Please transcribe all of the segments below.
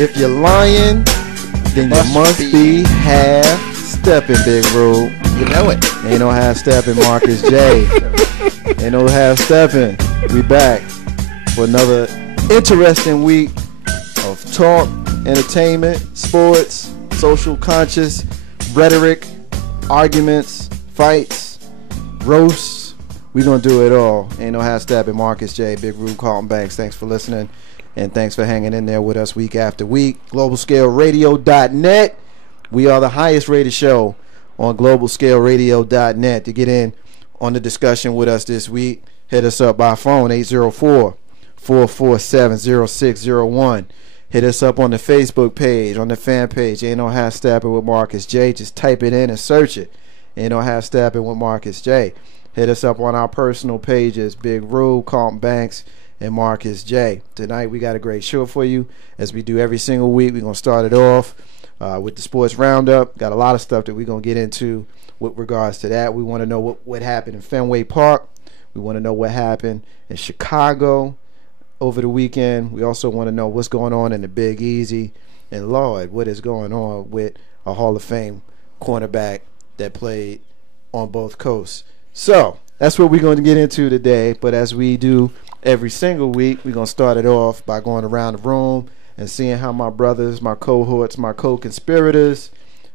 If you're lying, then you must be half stepping, Big Rube. You know it. Ain't no half stepping, Marcus J. Ain't no half stepping. We back for another interesting week of talk, entertainment, sports, social conscious, rhetoric, arguments, fights, roasts. We gonna do it all. Ain't no half stepping, Marcus J. Big Rube, Carlton Banks. Thanks for listening. And thanks for hanging in there with us week after week. GlobalScaleRadio.net. We are the highest rated show on GlobalScaleRadio.net. To get in on the discussion with us this week, hit us up by phone, 804-447-0601. Hit us up on the Facebook page, on the fan page. Ain't no half stepping with Marcus J. Just type it in and search it. Ain't no half stepping with Marcus J. Hit us up on our personal pages, Big Rube, Carlton Banks, and Marcus J. Tonight we got a great show for you, as we do every single week. We're going to start it off with the sports roundup. Got a lot of stuff that we're going to get into with regards to that. We want to know what happened in Fenway Park. We want to know what happened in Chicago over the weekend. We also want to know what's going on in the Big Easy. And Lord, what is going on with a Hall of Fame cornerback that played on both coasts. So that's what we're going to get into today. But as we do every single week, we're going to start it off by going around the room and seeing how my brothers, my cohorts, my co-conspirators,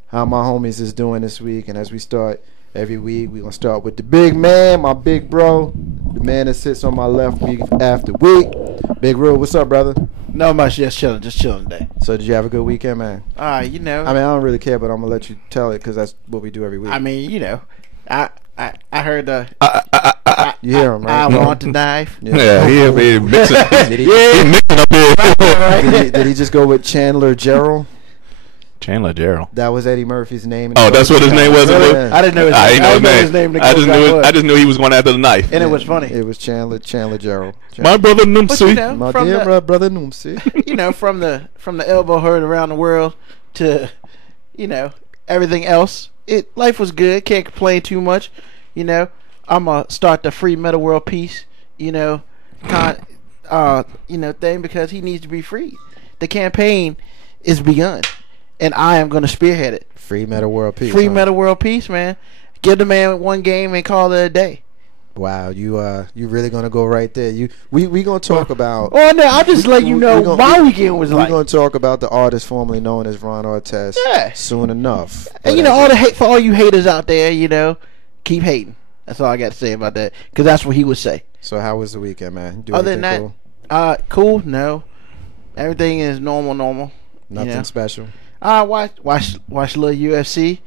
how my homies is doing this week. And as we start every week, we're going to start with the big man, my big bro, the man that sits on my left week after week. Big Rube, what's up, brother? Not much, just chilling today. So did you have a good weekend, man? You know. I mean, I don't really care, but I'm going to let you tell it because that's what we do every week. I mean, you know, I heard you hear him, right? I want to dive. Yeah, he mixing. Did He mixing up here. did he just go with Chandler Gerald? Chandler Gerald. That was Eddie Murphy's name. Oh, that's what his name was. Yeah. I didn't know his name. I didn't know his name. I I just knew he was going after the knife. And it was funny. It was Chandler Gerald. My brother But you Numsi. know, My from dear the, brother Noomsi. you know, from the elbow heard around the world to, you know, everything else. Life was good. Can't complain too much. You know, I'm gonna start the free Meta World Peace. You know, thing, because he needs to be freed. The campaign is begun, and I am gonna spearhead it. Free Meta World Peace. Free Meta World Peace, man. Give the man one game and call it a day. Wow, you really gonna go right there? We gonna talk about? Oh no, I'll just let you know my weekend was like. We're gonna talk about the artist formerly known as Ron Artest. Yeah. Soon enough. And you know, all the hate for all you haters out there, you know, keep hating. That's all I got to say about that, because that's what he would say. So how was the weekend, man? Do Other than that, cool? Cool. No, everything is normal. Nothing you know? special. Watch little UFC.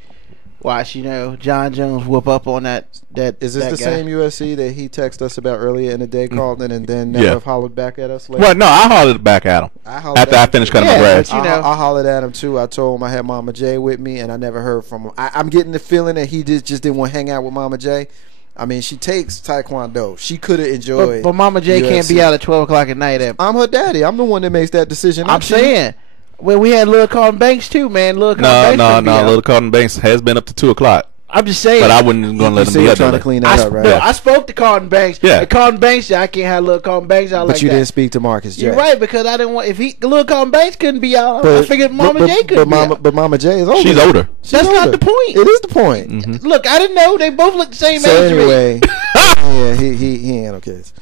Watch, you know, John Jones whoop up on that. Is this the guy. same UFC that he texted us about earlier in the day, Carlton, and then never hollered back at us later? Well, no, I hollered back at him after I finished cutting my grass. But, you know, I hollered at him too. I told him I had Mama J with me, and I never heard from him. I'm getting the feeling that he just didn't want to hang out with Mama J. I mean, she takes Taekwondo. She could have enjoyed. But Mama J UFC. can't be out at 12 o'clock at night. I'm her daddy. I'm the one that makes that decision. I'm saying. Well, we had Lil Carlton Banks too, man. No. Little Carlton Banks has been up to 2 o'clock. I'm just saying. But I wasn't going to let him be up trying there. to clean that up, right? No, I spoke to Carlton Banks. Yeah. And Carlton Banks said I can't have Lil Carlton Banks out But like you that. didn't speak to Marcus J. You're right, because I didn't want, if Lil Carlton Banks couldn't be out, I figured Mama J couldn't be out. But Mama J is older. She's older. That's not the point. It is the point. Mm-hmm. Look, I didn't know they both look the same So age. anyway, yeah, he ain't no kids.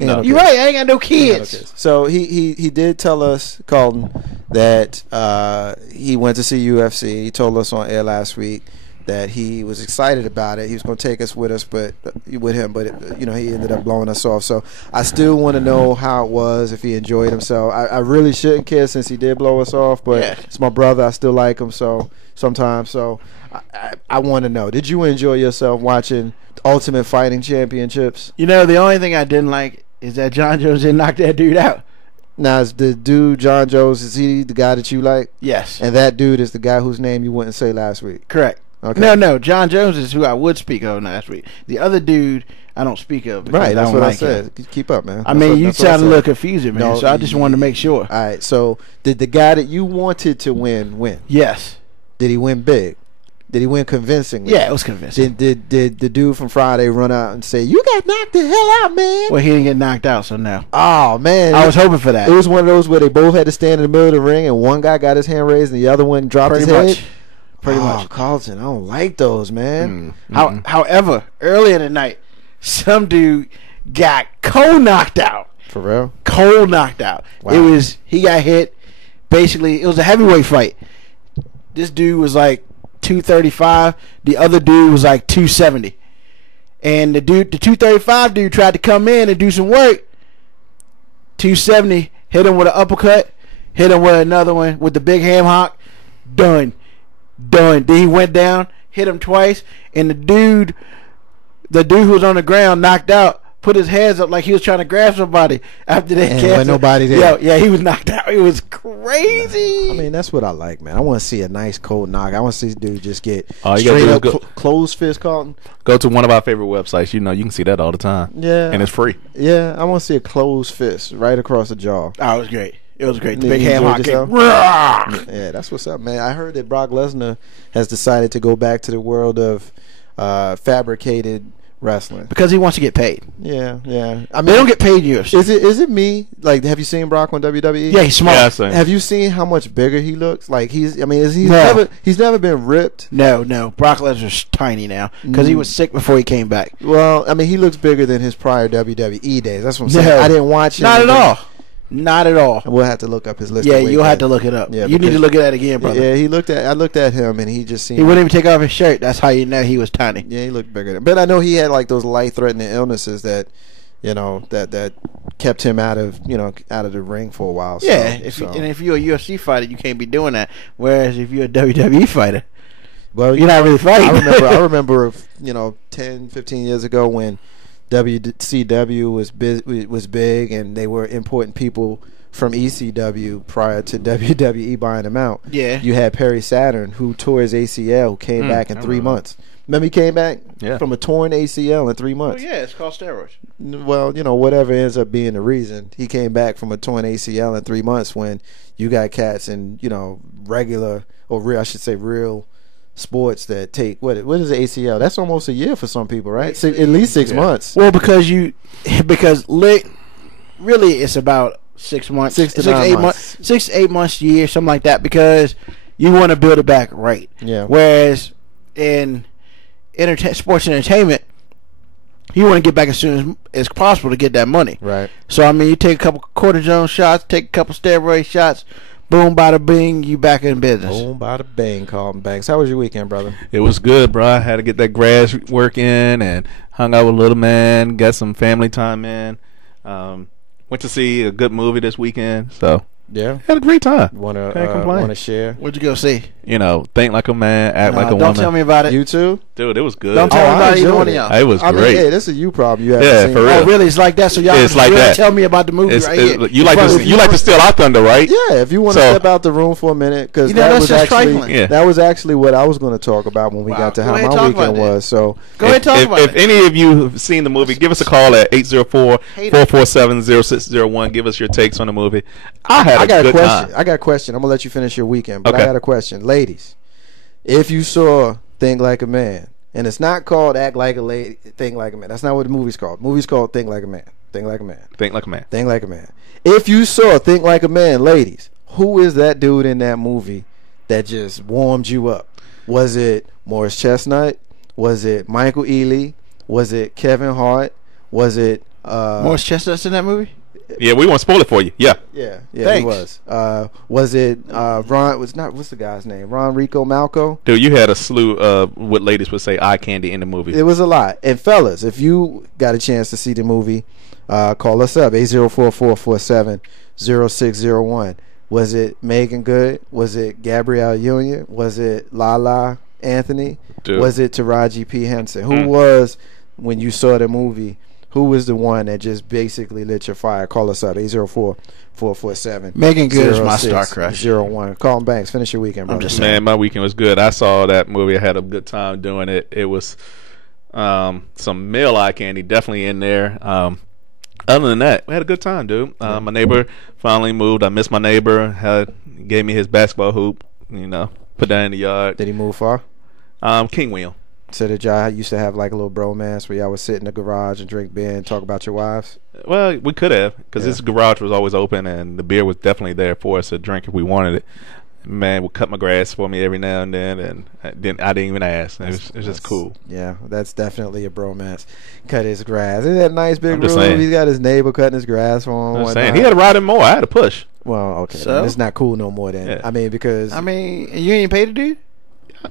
No. You're right. I ain't got no kids. So he did tell us, Carlton, that he went to see UFC. He told us on air last week that he was excited about it. He was going to take us with him, but you know, he ended up blowing us off. So I still want to know how it was, if he enjoyed himself. I really shouldn't care since he did blow us off, but it's my brother. I still like him. So sometimes, I want to know. Did you enjoy yourself watching Ultimate Fighting Championships? You know, the only thing I didn't like is that John Jones didn't knock that dude out. Now, is the dude John Jones, is he the guy that you like? Yes. And that dude is the guy whose name you wouldn't say last week? Correct. Okay. No. John Jones is who I would speak of last week. The other dude, I don't speak of. Right, that's what I like said. him. Keep up, man. I mean, you sound a little confusing, man. No, so I just wanted to make sure. All right. So, did the guy that you wanted to win? Yes. Did he win big? Did he win convincingly? Yeah, it was convincing. Did the dude from Friday run out and say, "You got knocked the hell out, man"? Well, he didn't get knocked out, so no. Oh man, I was hoping for that. It was one of those where they both had to stand in the middle of the ring, and one guy got his hand raised, and the other one dropped his head. Pretty much. Carlton, I don't like those, man. However, earlier in the night, some dude got cold knocked out. For real? Cold knocked out. Wow. He got hit. Basically, it was a heavyweight fight. This dude was like 235. The other dude was like 270. And the 235 dude tried to come in and do some work. 270 hit him with an uppercut. Hit him with another one with the big ham hock. Done. Then he went down, hit him twice, and the dude who was on the ground knocked out, put his hands up like he was trying to grab somebody after they cast him. Nobody there. Yeah, he was knocked out. It was crazy. I mean, that's what I like, man. I want to see a nice cold knock. I want to see this dude just get straight up closed fist, Carlton. Go to one of our favorite websites. You can see that all the time. Yeah. And it's free. Yeah, I want to see a closed fist right across the jaw. Oh, it was great. It was great. The big ham hock. Yeah, that's what's up, man. I heard that Brock Lesnar has decided to go back to the world of fabricated wrestling because he wants to get paid. Yeah. I mean, they don't get paid in UFC. Is it me? Like, have you seen Brock on WWE? Yeah, he's smart. Yeah, have you seen how much bigger he looks? Like he's never been ripped. No. Brock Lesnar's tiny now because he was sick before he came back. Well, I mean, he looks bigger than his prior WWE days. That's what I'm saying. I didn't watch him. Not at all. We'll have to look up his list. Yeah, you'll have to look it up. Yeah, you need to look at that again, brother. Yeah, I looked at him, and he just seemed. He wouldn't even take off his shirt. That's how you know he was tiny. Yeah, he looked bigger. But I know he had like those life-threatening illnesses that, that kept him out of the ring for a while. Yeah, if you're a UFC fighter, you can't be doing that. Whereas if you're a WWE fighter, well, you're not really fighting. I remember, 10, 15 years ago when WCW was big, and they were importing people from ECW prior to WWE buying them out. Yeah, you had Perry Saturn, who tore his ACL, who came back in 3 months. Remember, he came back from a torn ACL in 3 months. Oh yeah, it's called steroids. Well, whatever ends up being the reason, he came back from a torn ACL in 3 months. When you got cats in regular or real, I should say real sports that take what is the ACL? That's almost a year for some people, right? At least 6 months. Well, because really it's about 6 months, 6 to 8 months, 6 to 8 months a year, something like that, because you want to build it back right. Yeah. Whereas in sports entertainment, you want to get back as soon as possible to get that money. Right. So I mean, you take a couple cortisone shots, take a couple steroid shots. Boom, bada bing, you back in business. Boom, bada bing, Carlton Banks. How was your weekend, brother? It was good, bro. I had to get that grass work in and hung out with little man, got some family time in. Went to see a good movie this weekend, so yeah, had a great time. Want to share? What'd you go see? Think like a man, act like a woman. Don't tell me about it. You too? Dude, it was good. Don't tell me about either one of y'all. It was great. Hey, this is you problem. You haven't seen. For real. Oh, really? It's like that. So y'all it's like really that. Tell me about the movie right here. You like to steal our thunder, right? Yeah. If you want to step out the room for a minute, because that was actually what I was going to talk about when we got to how my weekend was. So go ahead, talk about it. If any of you have seen the movie, give us a call at 804-447-0601. Give us your takes on the movie. I got a question. I got a question. I'm gonna let you finish your weekend, but I got a question, ladies. If you saw Think Like a Man, and it's not called Act Like a Lady, Think Like a Man. That's not what the movie's called. The movie's called Think Like a Man. Think Like a Man. Think Like a Man. Think Like a Man. If you saw Think Like a Man, ladies, who is that dude in that movie that just warmed you up? Was it Morris Chestnut? Was it Michael Ealy? Was it Kevin Hart? Was it Morris Chestnut's in that movie? Yeah, we won't spoil it for you. Yeah, he was. Was it Ron? What's the guy's name? Ron Rico Malco? Dude, you had a slew of what ladies would say eye candy in the movie. It was a lot. And fellas, if you got a chance to see the movie, call us up 804-447-0601. Was it Megan Good? Was it Gabrielle Union? Was it Lala Anthony? Dude. Was it Taraji P. Henson? Who was, when you saw the movie, who was the one that just basically lit your fire? Call us up 804-447. Megan Good is my star crush. 01. Carlton Banks, finish your weekend, brother. Man, my weekend was good. I saw that movie. I had a good time doing it. It was some male eye candy definitely in there. Other than that, we had a good time, dude. My neighbor finally moved. I missed my neighbor. Gave me his basketball hoop. Put that in the yard. Did he move far? King William. So did y'all used to have like a little bromance where y'all would sit in the garage and drink beer and talk about your wives? Well, we could have, because Yeah. this garage was always open and the beer was definitely there for us to drink if we wanted it. Man would cut my grass for me every now and then, and I didn't even ask. It was just cool. Yeah, that's definitely a bromance. Cut his grass. Isn't that nice big I'm just room? saying. He's got his neighbor cutting his grass for him. I'm whatnot. saying he had to ride him more. I had to push. Well, okay, So? then it's not cool no more. Then Yeah. I mean, because I mean, you ain't paid the dude?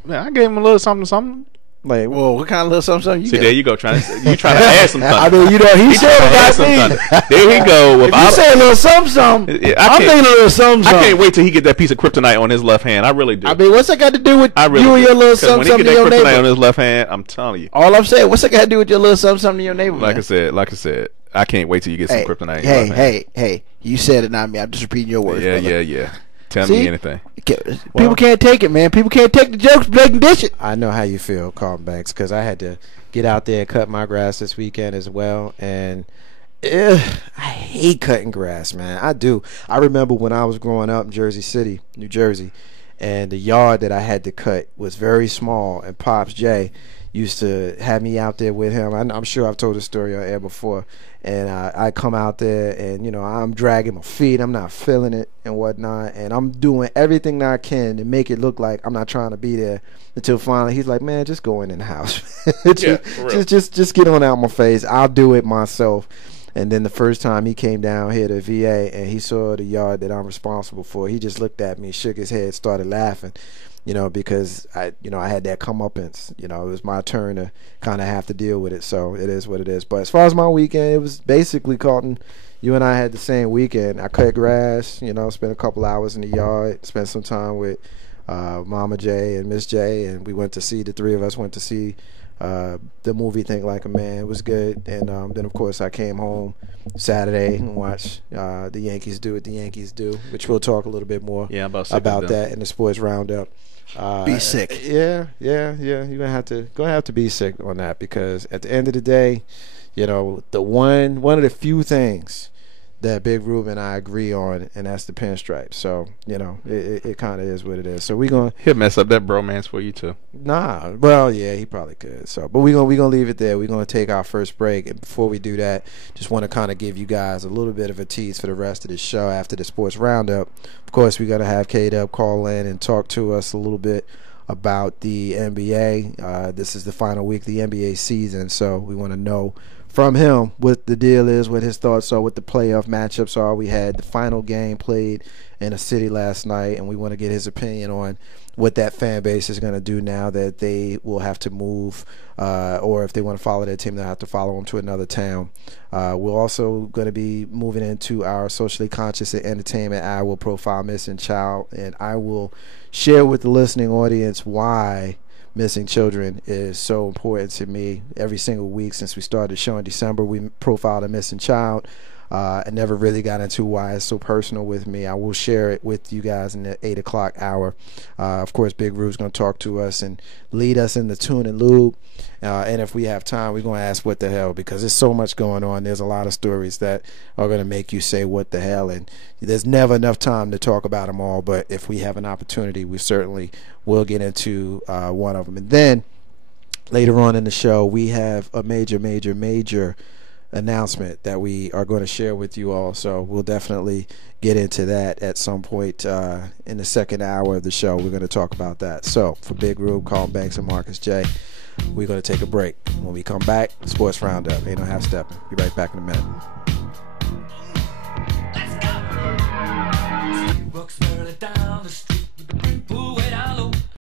Man, I gave him a little something. like, Well, what kind of little something you See, got? there you go, trying to add some thunder. I mean, you know, he He said trying to add about some me. thunder. There he go. If you say a little something, Yeah, I'm thinking a little something. I can't wait till he get that piece of kryptonite on his left hand. I really do. I mean, what's that got to do with I really you and do. your little 'Cause something when he to get your that kryptonite on neighbor? his left hand, I'm telling you. All I'm saying, what's that got to do with your little something to your neighbor? Like man? I said, I can't wait till you get some Hey, kryptonite. in your left hand. hey, you said it, not me. I'm just repeating your words. Yeah, brother. yeah. Tell See? me anything. People can't take it, man. People can't take the jokes, but they can dish it. I know how you feel, Carlton Banks, because I had to get out there and cut my grass this weekend as well, and I hate cutting grass, man. I do. I remember when I was growing up in Jersey City, New Jersey, and the yard that I had to cut was very small, and Pops J used to have me out there with him. I'm sure I've told the story on air before, and I come out there, and I'm dragging my feet, I'm not feeling it and whatnot, and I'm doing everything that I can to make it look like I'm not trying to be there, until finally he's like, man, just go in the house. Yeah, for real. just get on out my face, I'll do it myself. And then the first time he came down here to VA and he saw the yard that I'm responsible for, he just looked at me, shook his head, started laughing, because I had that comeuppance. It was my turn to kind of have to deal with it. So it is what it is. But as far as my weekend, it was basically, Carlton, you and I had the same weekend. I cut grass, spent a couple hours in the yard, spent some time with Mama J and Miss J, and the three of us went to see the movie Think Like a Man. It was good. And then, of course, I came home Saturday and watched the Yankees do what the Yankees do, which we'll talk a little bit more about that in the sports roundout. Be sick. Yeah. You're gonna have to be sick on that, because at the end of the day, the one of the few things that Big Rube and I agree on, and that's the pinstripe. So it kind of is what it is. So He'll mess up that bromance for you too. well, yeah, he probably could. So, but we're gonna leave it there. We're gonna take our first break, and before we do that, just want to kind of give you guys a little bit of a tease for the rest of the show after the sports roundup. Of course, we're gonna have K-Dub call in and talk to us a little bit about the NBA. This is the final week of the NBA season, so we want to know from him what the deal is, what his thoughts are, what the playoff matchups are. We had the final game played in a city last night, and we want to get his opinion on what that fan base is going to do now that they will have to move, or if they want to follow their team, they'll have to follow them to another town. We're also going to be moving into our socially conscious and entertainment. I will profile Missing Child, and I will share with the listening audience why missing children is so important to me. Every single week since we started the show in December, we profiled a missing child. I never really got into why it's so personal with me. I will share it with you guys in the 8 o'clock hour. Of course, Big Rube's going to talk to us and lead us in the tune and lube. And if we have time, we're going to ask what the hell, because there's so much going on. There's a lot of stories that are going to make you say what the hell, and there's never enough time to talk about them all. But if we have an opportunity, we certainly will get into one of them. And then later on in the show, we have a major announcement that we are going to share with you all. So we'll definitely get into that at some point in the second hour of the show. We're going to talk about that. So for Big Rube, Carl Banks, and Marcus J, we're going to take a break. When we come back, Sports Roundup. Ain't no half stepping. Be right back in a minute. Walks early down the street.